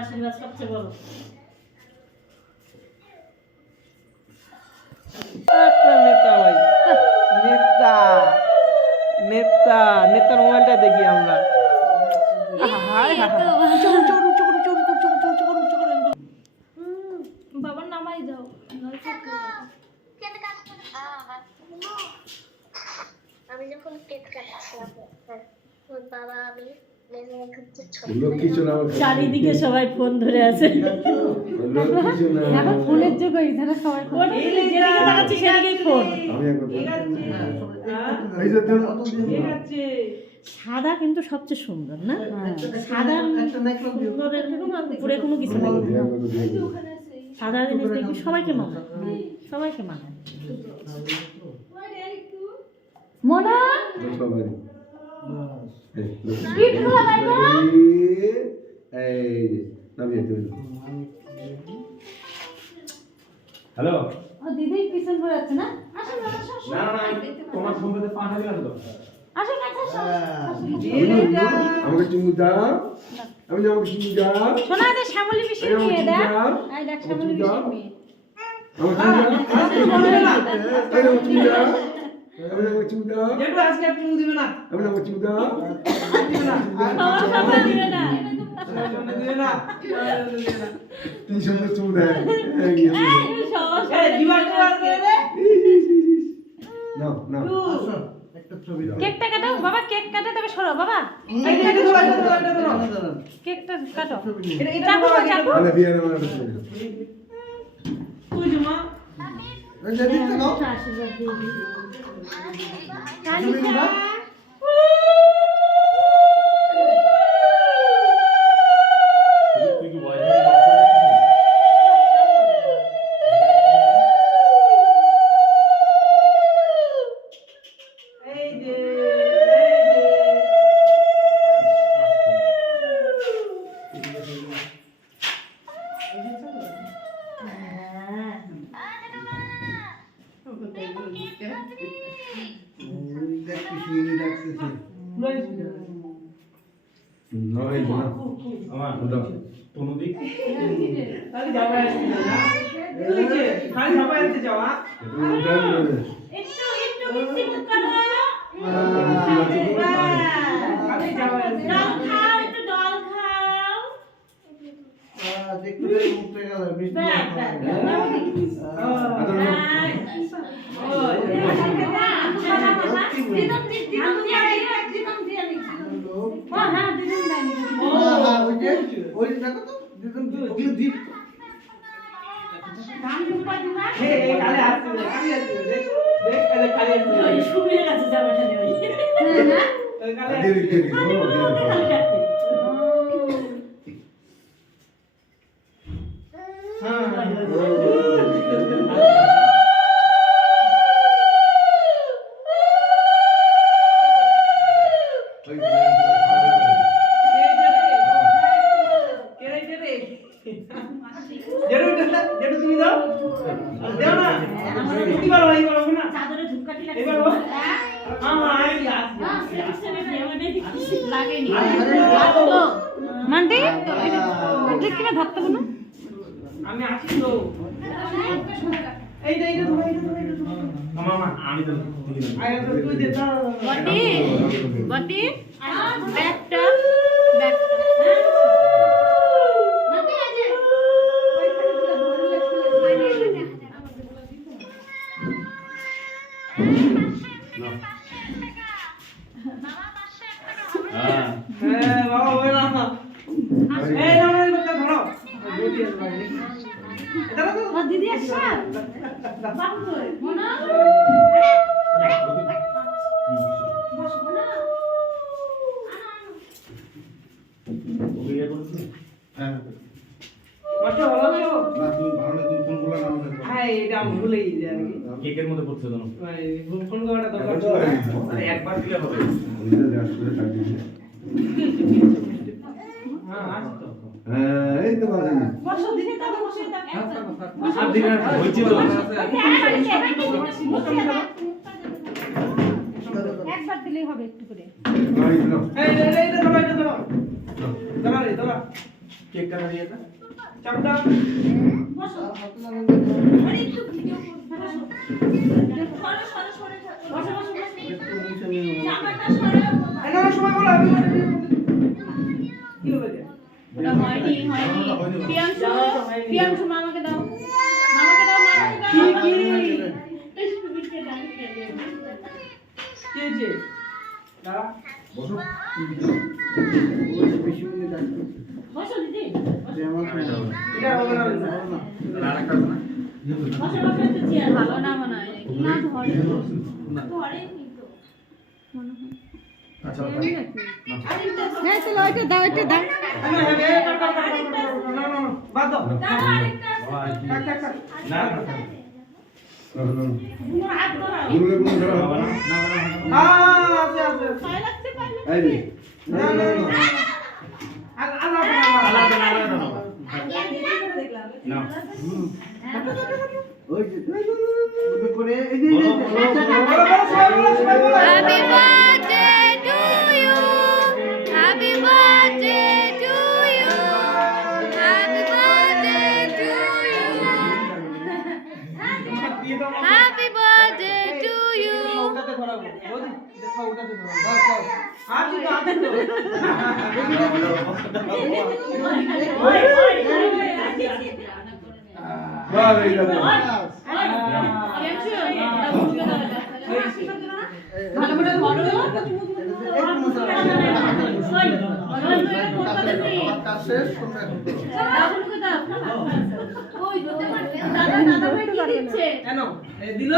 আশীর্বাদ সবচেয়ে বড়। নেতা ভাই, নেতা নেতা নেতার মোবাইলটা দেখি আমরা। বাবার নামাই দাও। আমি যখন কেক কাটছিলাম বাবা আমি চারিদিকে সবাই ফোন ধরে আছে। এখন ফোনের যুগ হয়ে গেছে, সবাই ফোন সেদিকেই ফোন। সাদা কিন্তু সবচেয়ে সুন্দর না? সাদা সুন্দরের উপরে কোনো কিছু নেই। সাদা জিনিস দেখবি সবাইকে মানায়, সবাইকে মানায়। মোনা হ্যালো দিদি পিছন পড়ে যাচ্ছে না? আসুন না না তোমার সম্পর্কে পাঠা দিলাম তো। আসুন আমাকে চুমু দাও, আমি আমাকে চুমু দাও। শোনা দে শ্যামলী মিশিয়ে নিয়ে দেখ। আই দেখ শ্যামলী মিশিয়ে নিয়ে। আমাকে চুমু দাও। আমাকে চুমু দাও। দেখো আজকে আর চুমু দিবে না। আমাকে চুমু দাও। সবাই দিবে না। দিবে না। কি সুন্দর চুমু দেয়। এই দিবার করে দে। নাও নাও। কেকটা কাটো বাবা, কেক কাটো তবে সরো বাবা। এটা ধরো। কেকটা কাটো। এটা চাকু চাকু। আরে বিয়ে না মানে চুমু। তুই জমা এই যে দিতে নাও। আশীর্বাদ দিয়ে দিই। চুমু দাও। তুই কি বয় লক করে নয় না। আমার তনু দিক খালি যাবা আসতে না। তুই যে খালি যাবা আসতে যাওয়া। একটু মিষ্টি মুখ করো। খালি যাবা আসতে। ডাল খাও, একটু ডাল খাও। দেখতে মুখটা গেল মিষ্টি। ওই দেখো তো দিদন ওগুলো দীপ খালি আসতে দেখ দেখ খালি আসতে শুকিয়ে গেছে জামাটা নেই। দেরি দেরি ও চাদরে ধূপকাঠি লাগেনি। মানতে কিনা ধরতে না। আমি আসি তো এইটা ধরো মামা আমি তো দিলাম আগে তো তুই দে দাও বটি বটি ব্যাগটা মানতে আছে ওইখানে দিলে ধরলে এই না না এটা ধরো দুটি আছে ভাই এটা তো ও দিদি আসছে বাবু কই মোনা বস মোনা ওকে ইয়ে করেছিস? হ্যাঁ মাস্টার ভালো আছো না তুমি ভালো না তুমি ফোন করলা না আমাদের হ্যাঁ এটা আমি ভুলেই যাই আর কি কেকের মধ্যে পড়ছে জানো ভাই ফোন করাটা দরকার ছিল আরে একবার দিলে হবে হ্যাঁ আছে তো হ্যাঁ এই তো বাজে বস দিদি দাদা বসে দাও আর দিলে হইছে তো একবার দিলেই হবে একটু করে গাড়ি দিলাম এই এটা ধরো দাঁড়া রে দাঁড়া কেকটা দিয়ে দে চাপটা বসো আরে একটু ভিডিও করো সরো সরো বসো বসো জামাটা সরো এটা সময় বলো আমি কি হবে ওটা হয়নি প্রিয়াংশু মামাকে দাও কি কি যে দাঁড়া বসো বসো দিদি এটা হবে না আরেকটা আছে না বসো বসো একটু চেয়ার ভালো না মনে হয় না ধরে ধরে নি তো আচ্ছা হ্যাঁ চলো ওইটা দাও ওইটা দাও না বাদ দাও আরেকটা না না হাত ধরা গুলো গুলো ধরো বাবা না না আছে আছে পায়ে লাগছে পায়ে লাগছে এই রে না না আল্লাহ আলাদা আলাদা না ওই যে ওই করে এই যে বলো সবাই বলো Happy birthday to you. Happy birthday to you. Happy birthday to you. Happy birthday to you. ওটাতে ধরাবো ওদি দেখো ওটাতে ধরাবো বাস বাস আছে তো বাহ এই দাও ভালো করে ধরো কেন এই দিল